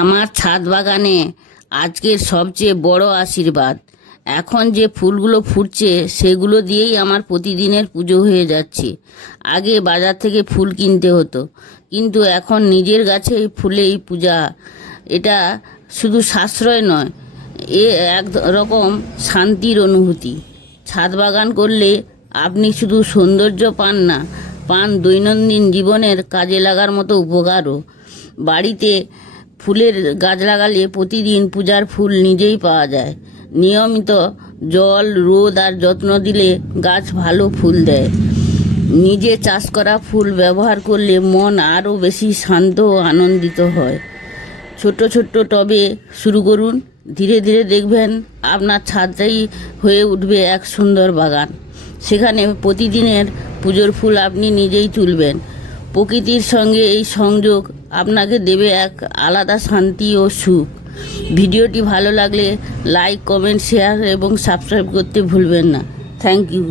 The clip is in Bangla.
আমার ছাদ বাগানে আজকের সবচেয়ে বড় আশীর্বাদ। এখন যে ফুলগুলো ফুটছে সেগুলো দিয়েই আমার প্রতিদিনের পুজো হয়ে যাচ্ছে। আগে বাজার থেকে ফুল কিনতে হতো, কিন্তু এখন নিজের গাছেই ফুলেই পূজা। এটা শুধু সাশ্রয় নয়, এ এক রকম শান্তির অনুভূতি। ছাদ বাগান করলে আপনি শুধু সৌন্দর্য পান না, পান দৈনন্দিন জীবনের কাজে লাগার মতো উপকারও। বাড়িতে ফুলের গাছ লাগালে প্রতিদিন পূজার ফুল নিজেই পাওয়া যায়। নিয়মিত জল, রোদ আর যত্ন দিলে গাছ ভালো ফুল দেয়। নিজে চাষ করা ফুল ব্যবহার করলে মন আরও বেশি শান্ত ও আনন্দিত হয়। ছোট ছোট্ট টবে শুরু করুন, ধীরে ধীরে দেখবেন আপনার ছাদটাই হয়ে উঠবে এক সুন্দর বাগান। সেখানে প্রতিদিনের পুজোর ফুল আপনি নিজেই তুলবেন। প্রকৃতির সঙ্গে এই সংযোগ আপনাকে দেবে এক আলাদা শান্তি ও সুখ। ভিডিওটি ভালো লাগলে লাইক, কমেন্ট, শেয়ার এবং সাবস্ক্রাইব করতে ভুলবেন না। Thank you.